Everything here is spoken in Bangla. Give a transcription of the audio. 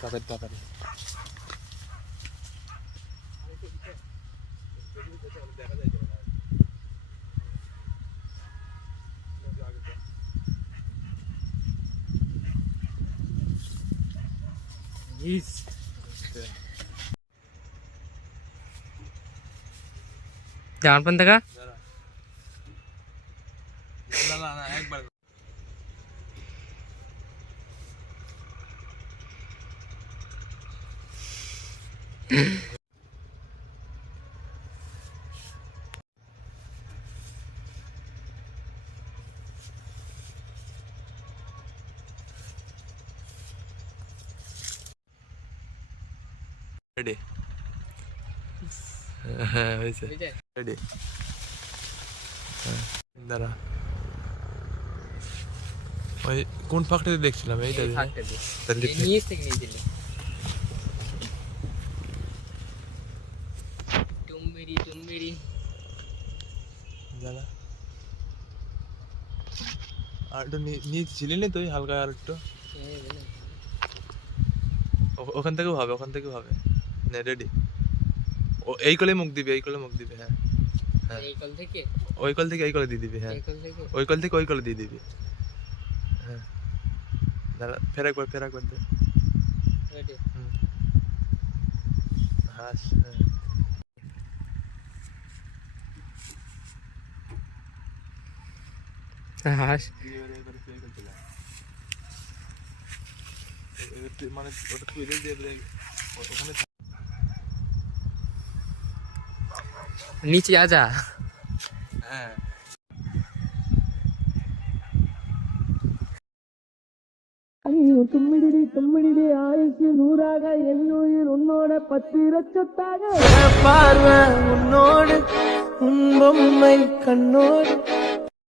তাড়াতাড়ি জামান পান দেখা একবার রেডি হ্যাঁ হয়েছে রেডি দাঁড়া ওই কোন ফাঁকটাতে দেখছিলাম এইটা নিয়ে থেকে নিয়ে দিলে টুম্বিরি দাঁড়া আর একটু নিচে ছিলি না তুই হালকা আর একটু ওখান থেকেও হবে নে রেডি ও এই কলে মুখ দিবি হ্যাঁ হ্যাঁ এই কল থেকে ওই কল থেকে এই কলে দিয়ে দিবি হ্যাঁ এই কল থেকে ওই কল থেকে ওই কলে দিয়ে দিবি হ্যাঁ দাঁড়া ফের একবার দে রেডি হাস হাস মানে ওটা তুই দিয়ে ওখানে নিচে আজা হ্যাঁ தும்மிடி ஆயுசு நூறாக என்னுயிர் உன்னோட 10 லட்சத்தாக பார்வை உன்னோடு உன் பொம்மை கண்ணோடு